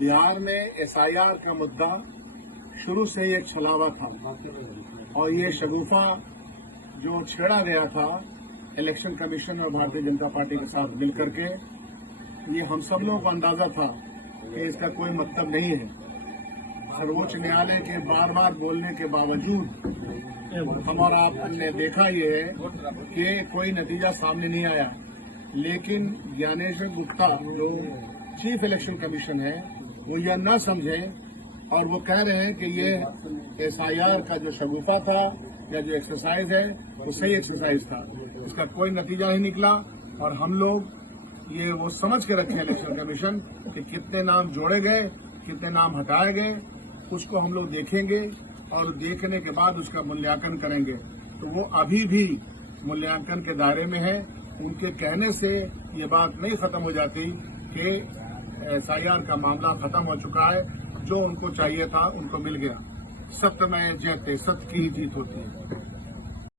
बिहार में एसआईआर का मुद्दा शुरू से ही एक छलावा था और ये शगुफा जो छेड़ा गया था इलेक्शन कमीशन और भारतीय जनता पार्टी के साथ मिलकर के, ये हम सब लोगों को अंदाजा था कि इसका कोई मतलब नहीं है। सर्वोच्च न्यायालय के बार बार बोलने के बावजूद हम और आपने देखा ये है कि कोई नतीजा सामने नहीं आया। लेकिन ज्ञानेश्वर गुप्ता जो चीफ इलेक्शन कमीशन है वो यह न समझे और वो कह रहे हैं कि ये एसआईआर का जो शगुफा था या जो एक्सरसाइज है वो सही एक्सरसाइज था। इसका कोई नतीजा ही निकला और हम लोग ये वो समझ के रखे इलेक्शन कमीशन कि कितने नाम जोड़े गए, कितने नाम हटाए गए, उसको हम लोग देखेंगे और देखने के बाद उसका मूल्यांकन करेंगे। तो वो अभी भी मूल्यांकन के दायरे में है। उनके कहने से ये बात नहीं खत्म हो जाती कि एसआईआर का मामला खत्म हो चुका है। जो उनको चाहिए था उनको मिल गया। सत्य में जयते, सत्य की ही जीत होती है।